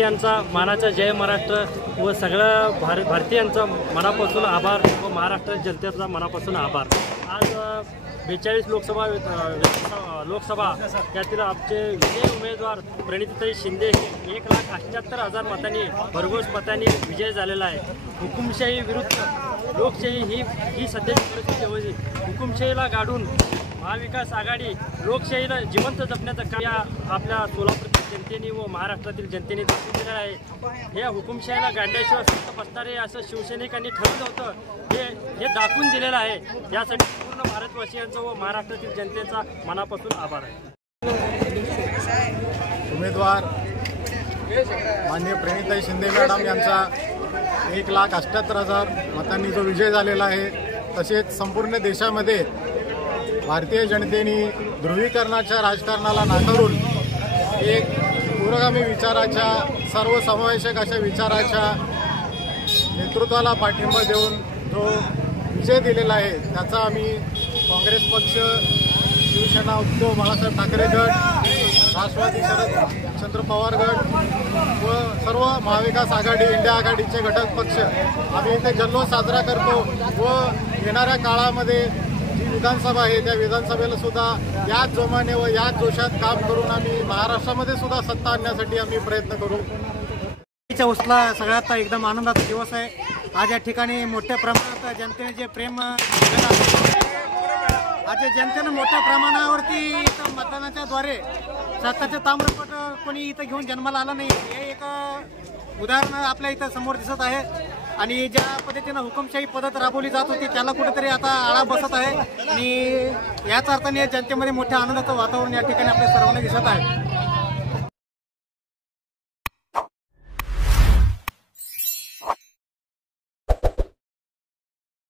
यांचा मानाचा जय महाराष्ट्र व सगळ्या भारतीयांचा मनापासून आभार व महाराष्ट्र जनतेचा मनापासून आभार। आज 42 लोकसभा त्यातील आमचे विजयी उमेदवार प्रणितीताई शिंदे 1,78,000 मतांनी भरघोस मतांनी विजय झालेला आहे। हुकुमशाही विरुद्ध लोकशाही ही सध्याची परिस्थिती होती। हुकुमशाहीला गाडून महाविकास आघाडी लोकशाहीला जिवंत जपण्याचं काम आपल्या सोलापूरच्या जनतेने व महाराष्ट्रातील जनतेने दाखवून दिलेलं आहे। या हुकुमशाहीला गाडल्याशिवाय सुद्धा बसणारे असं शिवसैनिकांनी ठरवलं होतं, हे दाखवून दिलेलं आहे। यासाठी पूर्ण भारतवासियांचा व महाराष्ट्रातील जनतेचा मनापासून आभार आहे। उमेदवार माननीय प्रणितीताई शिंदे मॅडम यांचा 1,78,000 मतांनी जो विजय झालेला आहे, तसेच संपूर्ण देशामध्ये भारतीय जनतेने ध्रुवीकरणाच्या राजकारणाला नाकारून एक पुरोगामी विचाराच्या सर्वसमावेशक अशा विचाराच्या नेतृत्वाला पाठिंबा देऊन जो विजय दिलेला आहे, त्याचा आम्ही काँग्रेस पक्ष, शिवसेना उद्धव बाळासाहेब ठाकरे गट, राष्ट्रवादी शरदचंद्र पवार गट व सर्व महाविकास आघाडी इंडिया आघाडीचे घटक पक्ष आम्ही इथे जल्लोष साजरा करतो व येणाऱ्या काळामध्ये जी विधानसभा आहे त्या विधानसभेला सुद्धा याच जोमाने व याच जोशात काम करून आम्ही महाराष्ट्रामध्ये सुद्धा सत्ता आणण्यासाठी आम्ही प्रयत्न करू। उसला सगळ्यात एकदम आनंदाचा दिवस आहे। आज या ठिकाणी मोठ्या प्रमाणात जनतेने जे प्रेम आज जनतेनं मोठ्या प्रमाणावरती मतदानाच्या द्वारे सत्ताचे ताम्रपट कोणी इथं घेऊन जन्माला आला नाही, हे एक उदाहरण आपल्या इथं समोर दिसत आहे। आणि ज्या पद्धतीनं हुकुमशाही पद्धत राबवली जात होती त्याला कुठेतरी आता आळा बसत आहे आणि याच अर्थाने जनतेमध्ये मोठ्या आनंदाचं वातावरण या ठिकाणी आपल्या सर्वांना दिसत आहे।